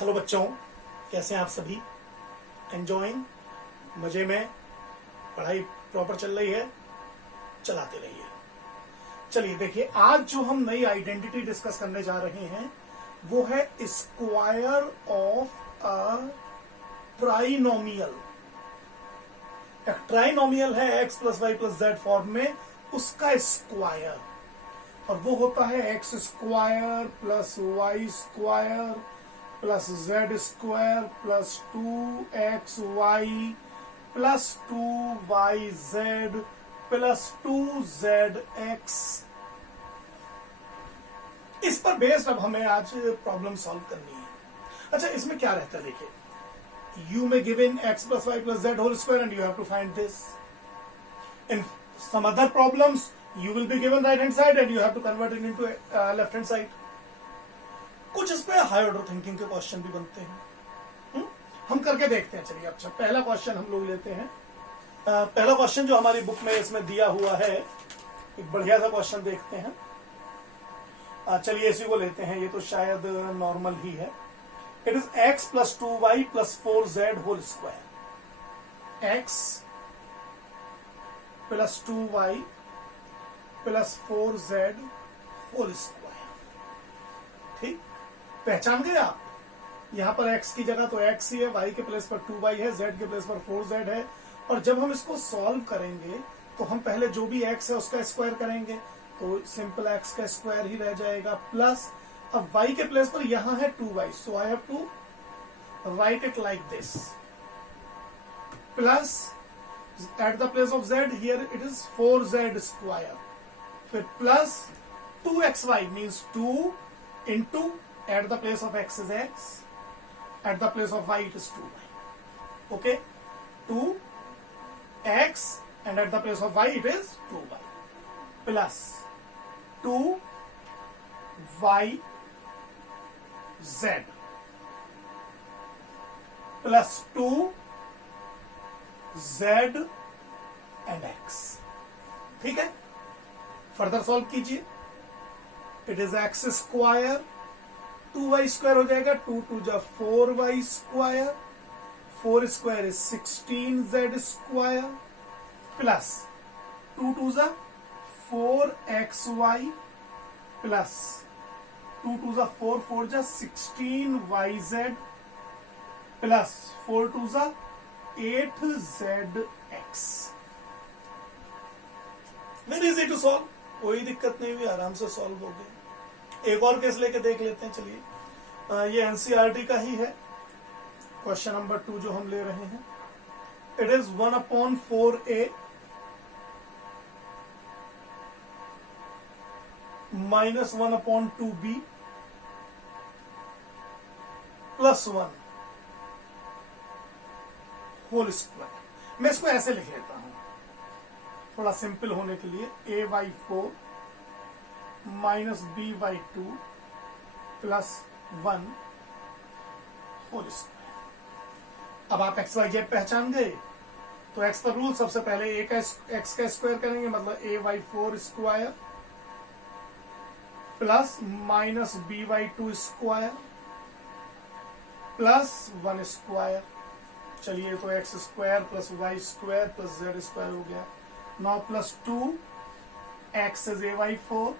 Hello बच्चों, कैसे हैं आप सभी? एंजॉइंग, मजे में, पढ़ाई प्रॉपर चल रही है? चलाते रहिए। चलिए देखिए, आज जो हम नई आइडेंटिटी डिस्कस करने जा रहे हैं वो है स्क्वायर ऑफ अ ट्राइनोमियल। एक ट्राइनोमियल है X plus Y plus Z form में, उसका स्क्वायर, और वो होता है X square plus Y square plus Z square plus 2xy plus 2yz plus 2zx। इस पर बेस्ड अब हमें आज प्रॉब्लम सॉल्व करनी है। अच्छा, इसमें क्या रहता है देखिए, you may give in x plus y plus z whole square and you have to find this. In some other problems you will be given right hand side and you have to convert it into left hand side. कुछ इस पे high order thinking के question भी बनते हैं। हम करके देखते हैं। चलिए, अच्छा पहला क्वेश्चन हम लोग लेते हैं। पहला क्वेश्चन जो हमारी बुक में इसमें दिया हुआ है, एक बढ़िया सा क्वेश्चन देखते हैं। चलिए इसी को लेते हैं, ये तो शायद नॉर्मल ही है। It is x plus 2y plus 4z whole square. x plus 2y plus 4z whole square. ठीक, पहचान गए आप? यहां पर x की जगह तो x ही है, y के प्लेस पर 2y है, z के प्लेस पर 4z है। और जब हम इसको सॉल्व करेंगे तो हम पहले जो भी x है उसका स्क्वायर करेंगे, तो सिंपल x का स्क्वायर ही रह जाएगा, प्लस अब y के प्लेस पर यहां है 2y, so I have to write it like this, plus at the place of z here it is 4z square, फिर plus 2xy means 2 into at the place of x is x, at the place of y it is 2y. Okay, 2x and at the place of y it is 2y plus 2y z plus 2 z and x. ठीक है, further solve कीजिए। It is x square, 2y square हो जाएगा, 2 2 जा 4y square, 4 square is 16z square plus 2 2 जा 4xy plus 2 2 जा 4 4 जा 16yz plus 4 2 जा 8zx। Very easy to solve, कोई दिक्कत नहीं हुई, आराम से सॉल्व हो गया। एक और केस लेके देख लेते हैं। चलिए, ये एनसीईआरटी का ही है, क्वेश्चन नंबर 2 जो हम ले रहे हैं। It is 1/4a minus 1/2b plus 1 whole square. मैं इसको ऐसे लिख लेता हूं थोड़ा सिंपल होने के लिए, a/4 minus b/2 plus 1 whole square. अब आप एक्स वाई जेड पहचान गए, तो एक्स का रूल सबसे पहले a का x का स्क्वायर करेंगे, मतलब a/4 square plus minus b/2 square plus 1 square. चलिए, तो X square plus Y square plus Z square हो गया। Now plus 2 x is a/4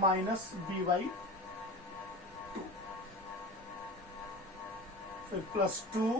minus b/2, फिर plus 2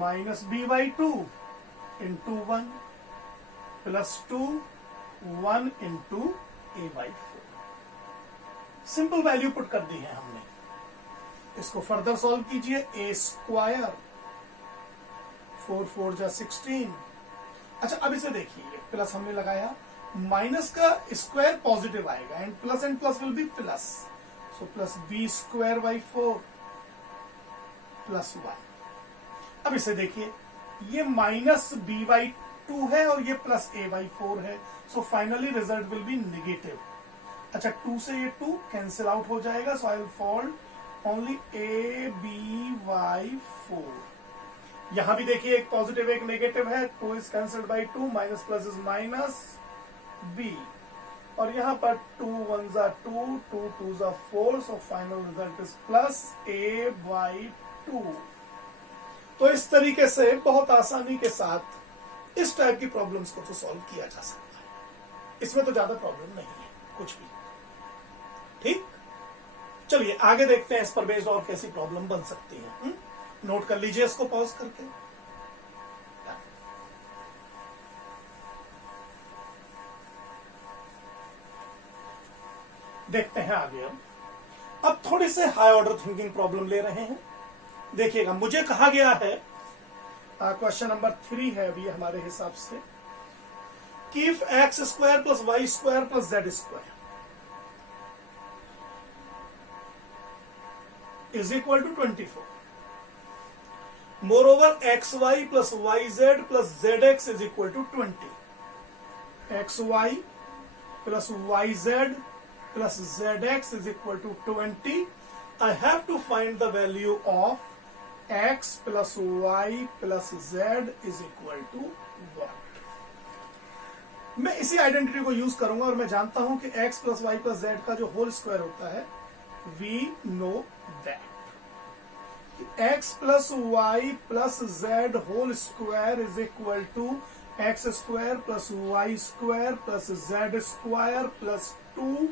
minus b/2 into 1 plus 2 1 into a/4। Simple value put कर दी है हमने। इसको फर्दर सॉल्व कीजिए। a स्क्वायर 4 4 जा 16। अच्छा, अब इसे देखिए, प्लस हमने लगाया, माइनस का स्क्वायर पॉजिटिव आएगा and plus will be plus, so plus b square by 4 plus 1। अब इसे देखिए, ये माइनस b/2 है और ये प्लस a/4 है, so finally result will be negative. अच्छा, 2 से ये 2 कैंसिल आउट हो जाएगा, so I will fold only a/4। यहां भी देखिए, एक पॉजिटिव एक नेगेटिव है, 2 is cancelled by 2, minus plus is minus b, और यहां पर 2 1 जा 2, 2 2 जा 4, so final result is plus a/2। तो इस तरीके से बहुत आसानी के साथ इस टाइप की प्रॉब्लम्स को तो सॉल्व किया जा सकता है। इसमें तो ज्यादा प्रॉब्लम नहीं है कुछ भी। ठीक, चलिए आगे देखते हैं इस पर बेस्ड और कैसी प्रॉब्लम बन सकती है। नोट कर लीजिए इसको पॉज करके। देखते हैं आगे। अब थोड़ी से हाई ऑर्डर थिंकिंग प्रॉब्लम ले रहे हैं। देखिएगा, मुझे कहा गया है, क्वेश्चन नंबर 3 है अभी हमारे हिसाब से, कि if X square plus Y square plus Z square is equal to 24, moreover X Y plus Y Z plus Z X is equal to 20, X Y plus Y Z plus zx is equal to 20, I have to find the value of x plus y plus z is equal to what? मैं इसी identity को use करूंगा और मैं जानता हूं कि x plus y plus z का जो होल स्क्वायर होता है, we know that x plus y plus z whole square is equal to x square plus y square plus z square plus 2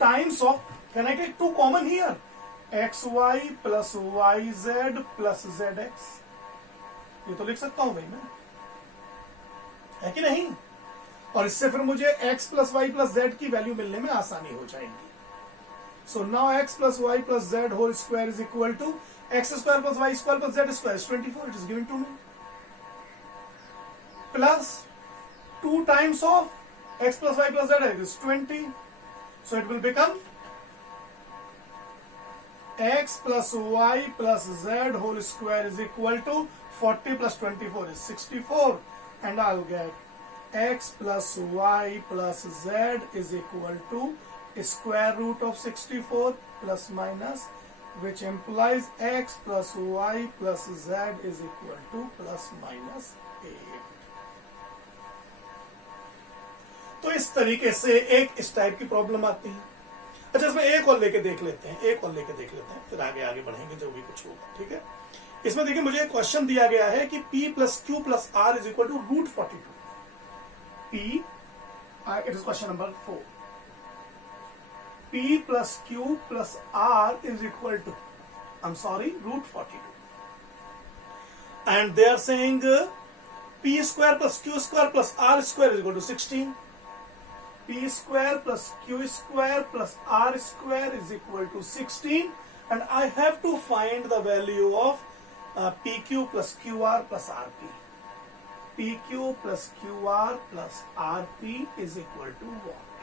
times of, can I take 2 common here, xy plus yz plus zx, ये तो लिख सकता हूं भाई मैं, है कि नहीं? और इससे फिर मुझे x plus y plus z की वैल्यू मिलने में आसानी हो जाएगी। So now x plus y plus z whole square is equal to x square plus y square plus z square is 24, it is given to me, plus 2 times of x plus y plus z is 20, so it will become x plus y plus z whole square is equal to 40 plus 24 is 64, and I'll get x plus y plus z is equal to square root of 64 plus minus, which implies x plus y plus z is equal to plus minus 8। तो इस तरीके से एक इस type की problem आती है। अच्छा, इसमें एक और लेके देख लेते हैं, फिर आगे बढ़ेंगे जो भी कुछ होगा। ठीक है, इसमें देखिए मुझे एक क्वेश्चन दिया गया है कि p plus Q plus R is equal to root 42। p, it is question number 4, p plus Q plus R is equal to, I am sorry, root 42, and they are saying p square plus Q square plus R square is equal to 16, p square plus q square plus r square is equal to 16, and I have to find the value of pq plus qr plus rp. pq plus qr plus rp is equal to what?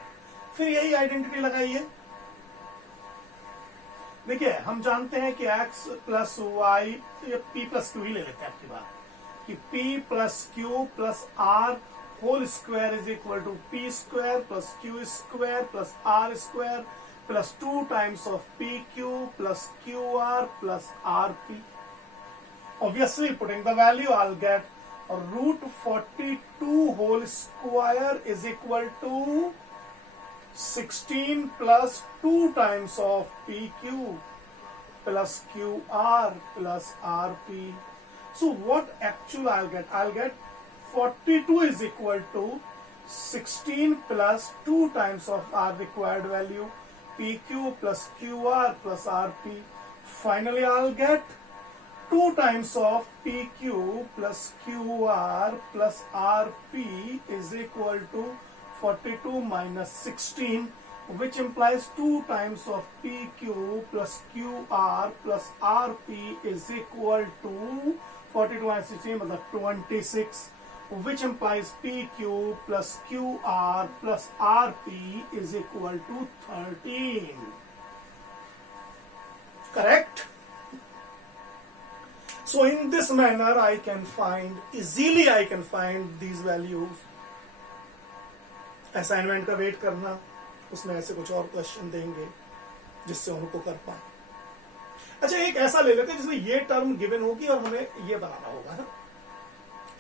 फिर यही identity लगाइए। देखिए, हम जानते हैं कि x plus y, p plus Q ही ले लेते हैं आपकी बात, कि p plus Q plus r whole square is equal to p square plus q square plus r square plus 2 times of pq plus qr plus rp. Obviously, putting the value, I'll get root 42 whole square is equal to 16 plus 2 times of pq plus qr plus rp. So what actually I'll get? I'll get 42 is equal to 16 plus 2 times of our required value, PQ plus QR plus RP. Finally, I'll get 2 times of PQ plus QR plus RP is equal to 42 minus 16, which implies 2 times of PQ plus QR plus RP is equal to 42 minus 16 मतलब 26, which implies PQ plus QR plus RP is equal to 13. Correct? So in this manner I can find these values. Assignment का wait करना, उसमें ऐसे कुछ और question देंगे जिससे उनको कर पाए। अच्छा, एक ऐसा ले लेते हैं जिसमें ये टर्म गिवन होगी और हमें ये बनाना होगा ना,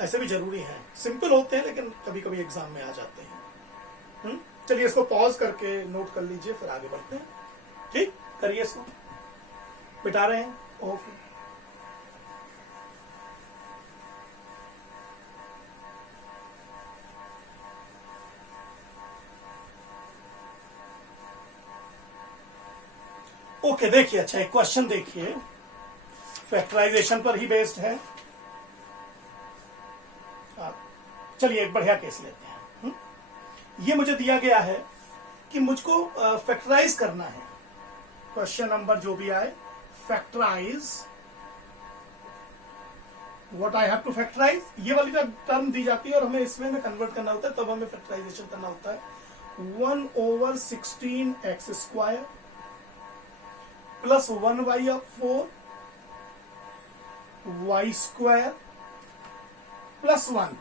ऐसे भी जरूरी है, सिंपल होते हैं लेकिन कभी कभी एग्जाम में आ जाते हैं। चलिए इसको पॉज करके नोट कर लीजिए, फिर आगे बढ़ते हैं। ठीक, करिए इसको, बिठा रहे हैं। ओके, ओके देखिए, अच्छा एक क्वेश्चन देखिए, फैक्टराइजेशन पर ही बेस्ड है। चलिए एक बढ़िया केस लेते हैं। ये मुझे दिया गया है कि मुझको फैक्टराइज करना है। क्वेश्चन नंबर जो भी आए, factorise, what I have to factorise, ये वाली टर्म दी जाती है और हमें इसमें में कन्वर्ट करना होता है, तब हमें फैक्टराइजेशन करना होता है। 1/16x² plus 1/4 y² plus 1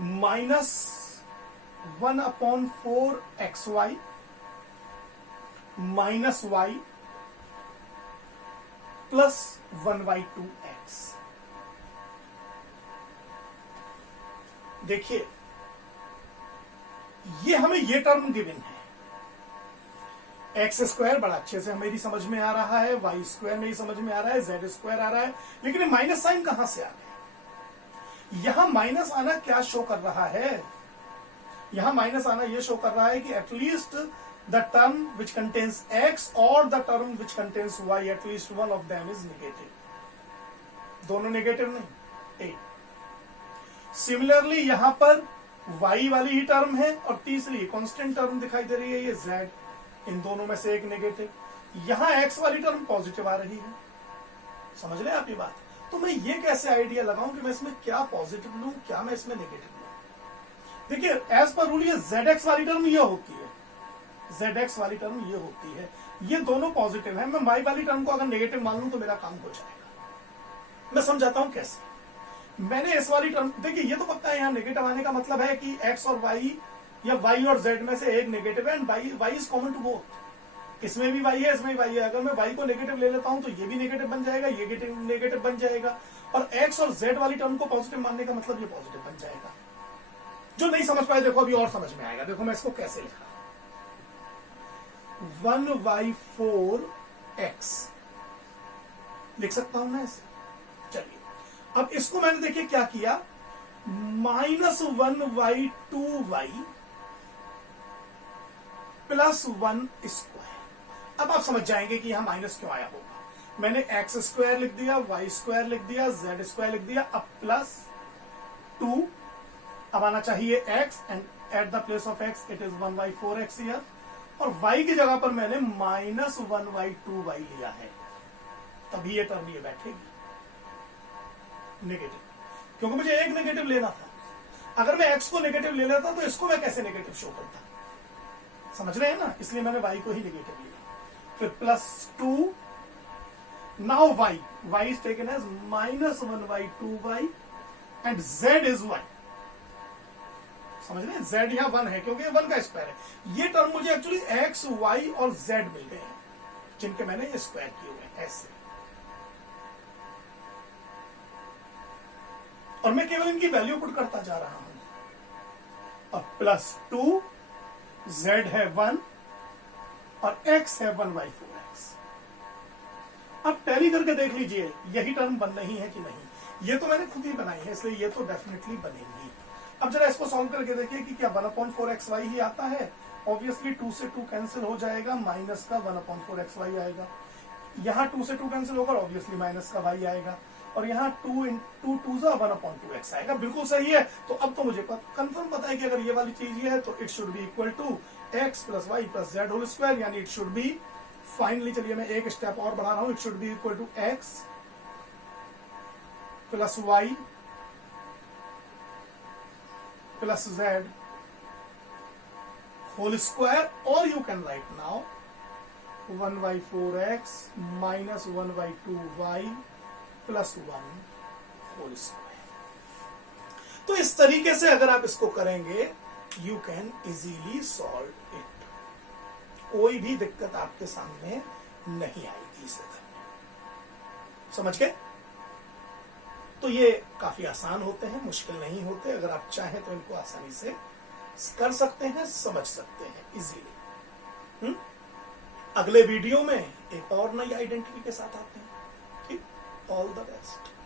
minus 1/4xy minus y plus 1/2x। देखिए ये हमें ये टर्म गिवन है। x² बड़ा अच्छे से मेरी समझ में आ रहा है, y² मेरी समझ में आ रहा है, z² आ रहा है, लेकिन ये माइनस साइन कहां से आ गया? यहां माइनस आना क्या शो कर रहा है? यहां माइनस आना यह शो कर रहा है कि at least the term which contains x और the term which contains y, at least one of them is negative. दोनों नेगेटिव नहीं। सिमिलरली यहां पर y वाली ही टर्म है और तीसरी कांस्टेंट टर्म दिखाई दे रही है, ये z, इन दोनों में से एक नेगेटिव। यहां x वाली टर्म पॉजिटिव आ रही है। समझ रहे हैं आप ये बात? तो मैं ये कैसे आइडिया लगाऊं कि मैं इसमें क्या पॉजिटिव लूं, क्या मैं इसमें नेगेटिव लूं? देखिए एज पर रूल ये zx वाली टर्म ये होती है, zx वाली टर्म ये होती है, ये दोनों पॉजिटिव है। मैं y वाली टर्म को अगर नेगेटिव मान लूं तो मेरा काम हो जाएगा। मैं समझाता हूं कैसे। मैंने इस वाली टर्म, देखिए ये तो पक्का है यहां नेगेटिव आने का मतलब है कि x और y या y और z में से एक नेगेटिव है and y is common to both. इसमें भी y है, इसमें भी y है। अगर मैं y को नेगेटिव ले लेता हूं तो ये भी नेगेटिव बन जाएगा, ये नेगेटिव बन जाएगा, और x और z वाली टर्म को पॉजिटिव मानने का मतलब ये पॉजिटिव बन जाएगा। जो नहीं समझ पाए देखो अभी और समझ में आएगा। देखो मैं इसको कैसे लिखा, 1/4x लिख सकता हूं ना ऐसे। चलिए अब इसको मैंने देखिए क्या किया, -1/2y प्लस 1²। अब आप समझ जाएंगे कि यहां माइनस क्यों आया होगा। मैंने x² लिख दिया, y² लिख दिया, z² लिख दिया, अब प्लस 2, अब आना चाहिए x and eight the place of x it is 1/4x here, और y की जगह पर मैंने -1/2y लिया है, तभी ये टर्म ये बैठेगी नेगेटिव, क्योंकि मुझे एक नेगेटिव लेना था। अगर मैं x को नेगेटिव ले लेता तो इसको मैं कैसे नेगेटिव शो करता? समझ रहे हैं ना? इसलिए मैंने y को ही नेगेटिव लिया। फिर plus 2, now y is taken as -1/2y and z is 1। समझ रहे हैं? z यहां 1 है क्योंकि 1 का स्क्वायर है। ये टर्म मुझे एक्चुअली x, y और z मिल गए हैं, जिनके मैंने ये स्क्वायर किए हुए हैं ऐसे, और मैं केवल इनकी वैल्यू पुट करता जा रहा हूं। और प्लस 2, z है 1 और x है 1/4x। अब टैली करके देख लीजिए यही टर्म बन रही है कि नहीं। ये तो मैंने खुद ही बनाई है, इसलिए ये तो डेफिनेटली बनेगी। अब जरा इसको सॉल्व करके देखिए कि क्या 1/4xy ही आता है। ऑब्वियसली 2 से 2 कैंसिल हो जाएगा, माइनस का 1/4xy आएगा। यहां 2 से 2 कैंसिल होकर ऑब्वियसली माइनस का y आएगा, और यहाँ 2 into 2 1/2x आएगा। बिल्कुल सही है। तो अब तो मुझे कंफर्म पता है कि अगर ये वाली चीज ये है तो it should be equal to x plus Y plus Z whole square, यानी इट शुड बी, फाइनली चलिए मैं एक स्टेप और बढ़ा रहा हूं, it should be equal to x plus Y plus Z whole square, और you can write now 1/4x minus 1/2y plus 1 whole square. तो इस तरीके से अगर आप इसको करेंगे you can easily solve it. कोई भी दिक्कत आपके सामने नहीं आएगी इसे करने। समझ गए? तो ये काफी आसान होते हैं, मुश्किल नहीं होते। अगर आप चाहें तो इनको आसानी से कर सकते हैं, समझ सकते हैं इजीली। अगले वीडियो में एक और नई आइडेंटिटी के साथ आते हैं। ठीक, ऑल द बेस्ट।